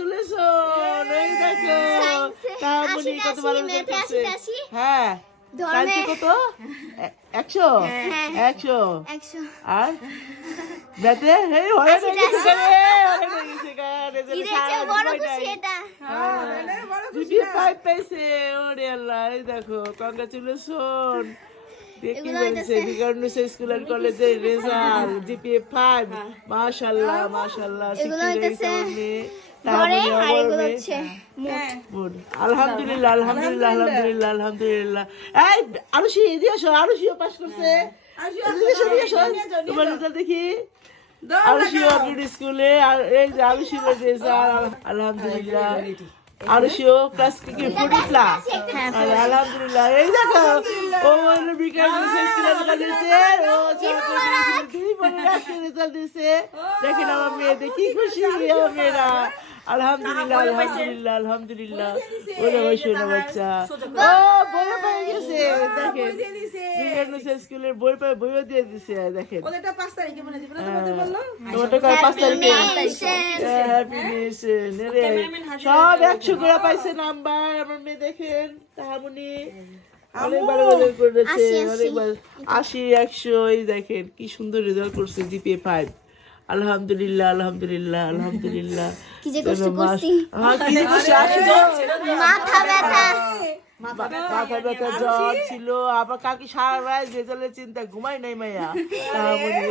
Congratulation. এই দেখো তাহলে কত ভালো করতেছে। হ্যাঁ সায়েন্সে কত 100 100 আর ব্যাতে এই হয়ে গেছে জিপিএ 5 পেয়েছে। ওরে আল্লাহ এই দেখো কংগ্রাচুলেশন। দেখি বলছে বিকারুন্নিসা স্কুল এন্ড কলেজের রেজাল্ট জিপিএ 5 মাশাআল্লাহ মাশাআল্লাহ। আলহামদুলিল্লাহ আলহামদুলিল্লাহ আলহামদুলিল্লাহ আলহামদুলিল্লাহ। এই আরুষি এদিকে আসো, আরুষিও পাস করছে। তোমার রেজাল্ট দেখি। আরুষিও আপনি স্কুলে আর এই যে আরুষির রেজাল্ট আলহামদুলিল্লাহ। আরুষিও ক্লাস কি 4 ক্লাস আলহামদুলিল্লাহ। এই দেখো ও বিকারুন্নিসা স্কুল এন্ড কলেজের ও দুই বছর আগে রেজাল্ট দিয়েছে। দেখেন আমার মেয়ে কি খুশি আমার মেয়েরা। আলহামদুলিল্লাহ আলহামদুলিল্লাহ আলহামদুলিল্লাহ। ওরে বসে বাচ্চা ও বই পেয়ে গেছে। দেখেন বিকারুন্নিসা স্কুলের বই পেয়ে বইও দিয়ে দিয়েছে। দেখেন ওদেরটা 5 তারিখে মনে দিবেন তোমাদের বললো। তোমারটা 5 তারিখে হ্যাপি নিশন রে সব 100 করে পাইছে নাম্বার। আমার মেয়ে দেখেন তাহামনি অনেকবার রেজাল্ট করেছে অনেকবার 80 100। এই দেখেন কি সুন্দর রেজাল্ট করছে জিপিএ 5 আলহামদুলিল্লাহ আলহামদুলিল্লাহ আলহামদুলিল্লাহ। কি যে কষ্ট করছি কি যে কষ্ট মাথা ব্যথা মাথা ব্যথা জ্বর ছিল। আবার কাকি সারা রাত রেজাল্টের চিন্তা ঘুমাই নাই মাইয়া।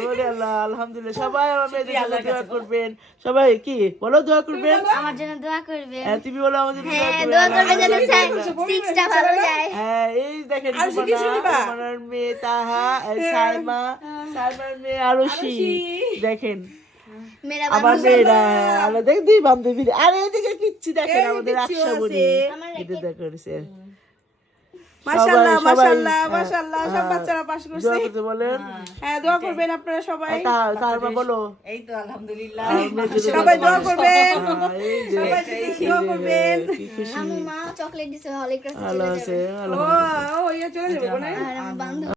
ওরে আল্লাহ আলহামদুলিল্লাহ। সবাই আমার মেয়েদের জন্য দোয়া করবেন। সবাই কি বলো দোয়া করবেন আমার জন্য দোয়া করবে। হ্যাঁ তুমি বলো আমাদের জন্য দোয়া করবে যেন 6টা ভালো যায়। হ্যাঁ এই দেখেন আমার মেয়ে তাহা সাইমা সাইমার মেয়ে আরুষি দেখেন আমার মেয়েরা আলো দেখ দুই বান্ধবী। আর এদিকে কিচ্ছু দেখেন আমাদের আকশা বলি এটা দেখেছে। মাশাআল্লাহ মাশাআল্লাহ মাশাআল্লাহ সব বাচ্চারা পাস করছে। দোয়া করতে বলেন। হ্যাঁ দোয়া করবেন আপনারা সবাই। তারপর বলো এই তো আলহামদুলিল্লাহ সবাই দোয়া করবেন এই যে সবাই দোয়া করবেন। কি খুশি আমার মা চকলেট দিছে হলে ক্লাসে ভালো চলে আছে যাবে। ও ইয়া চলে যাবে না। আর আমার বান্ধবী